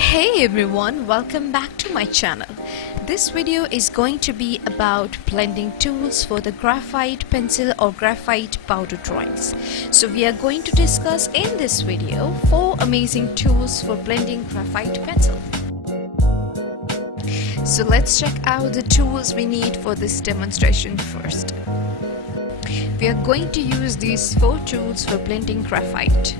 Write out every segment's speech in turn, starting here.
Hey everyone, welcome back to my channel. This video is going to be about blending tools for the graphite pencil or graphite powder drawings. So we are going to discuss in this video 4 amazing tools for blending graphite pencil. So let's check out the tools we need for this demonstration first. We are going to use these 4 tools for blending graphite.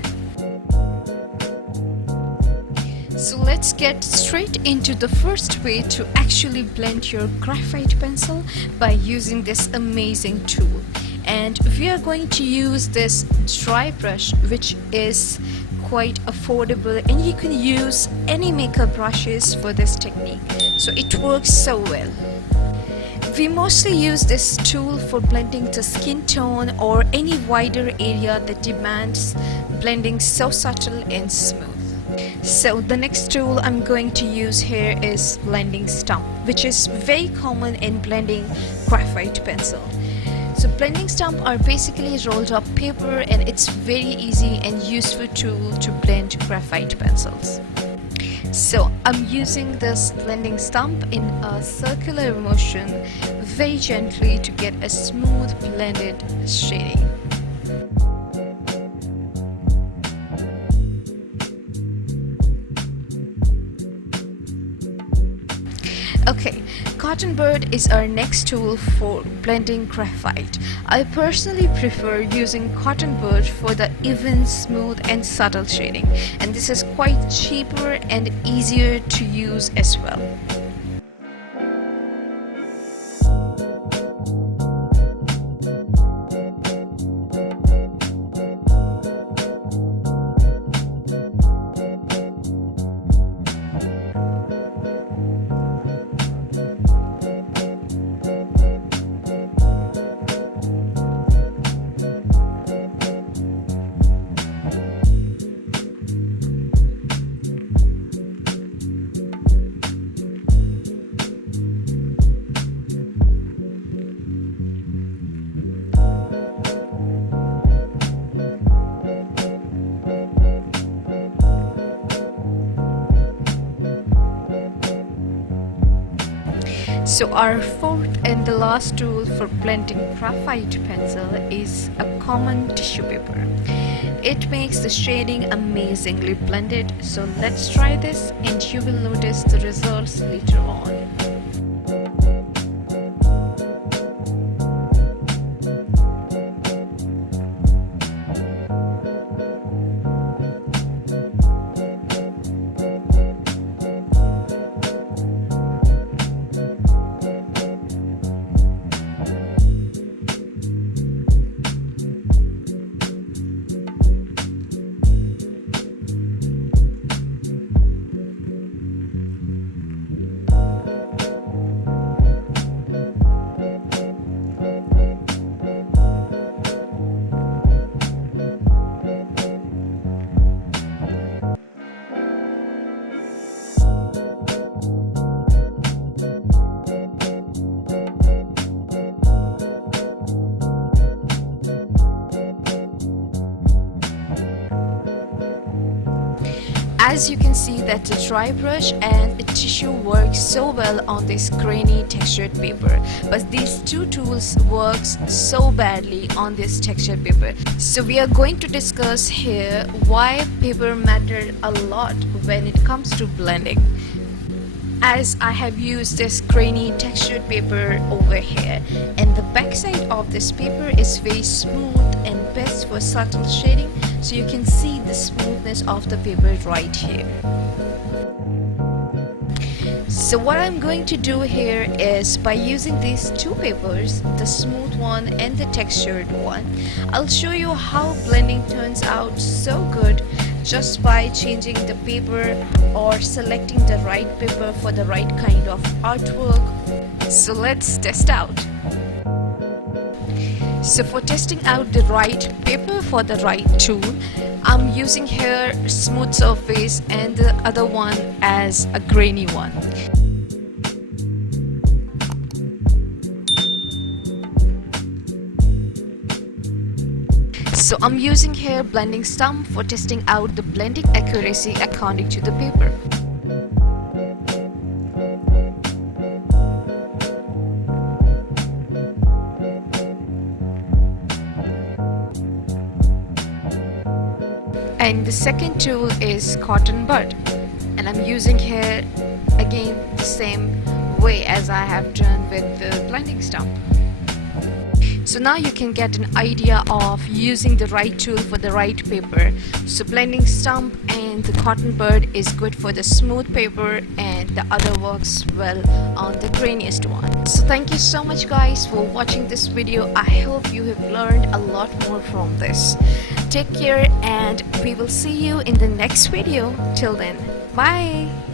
So let's get straight into the first way to actually blend your graphite pencil by using this amazing tool. And we are going to use this dry brush, which is quite affordable, and you can use any makeup brushes for this technique. So it works so well. We mostly use this tool for blending the skin tone or any wider area that demands blending so subtle and smooth. So the next tool I'm going to use here is blending stump, which is very common in blending graphite pencil. So blending stump are basically rolled up paper, and it's very easy and useful tool to blend graphite pencils. So I'm using this blending stump in a circular motion very gently to get a smooth blended shading. Okay, cotton bud is our next tool for blending graphite. I personally prefer using cotton bud for the even, smooth and subtle shading, and this is quite cheaper and easier to use as well. So our fourth and the last tool for blending graphite pencil is a common tissue paper. It makes the shading amazingly blended. So let's try this and you will notice the results later on. As you can see that the dry brush and the tissue work so well on this grainy textured paper, but these two tools works so badly on this textured paper. So we are going to discuss here why paper mattered a lot when it comes to blending. As I have used this grainy textured paper over here, and the backside of this paper is very smooth and best for subtle shading, so you can see the smoothness of the paper right here. So what I'm going to do here is, by using these two papers, the smooth one and the textured one, I'll show you how blending turns out so good just by changing the paper or selecting the right paper for the right kind of artwork. So let's test out. So for testing out the right paper for the right tool, I'm using here smooth surface and the other one as a grainy one. So I'm using here blending stump for testing out the blending accuracy according to the paper. And the second tool is cotton bud, and I'm using here again the same way as I have done with the blending stump. So now you can get an idea of using the right tool for the right paper. So blending stump and the cotton bud is good for the smooth paper, and the other works well on the grainiest one. So thank you so much guys for watching this video. I hope you have learned a lot more from this. Take care, and we will see you in the next video. Till then, bye.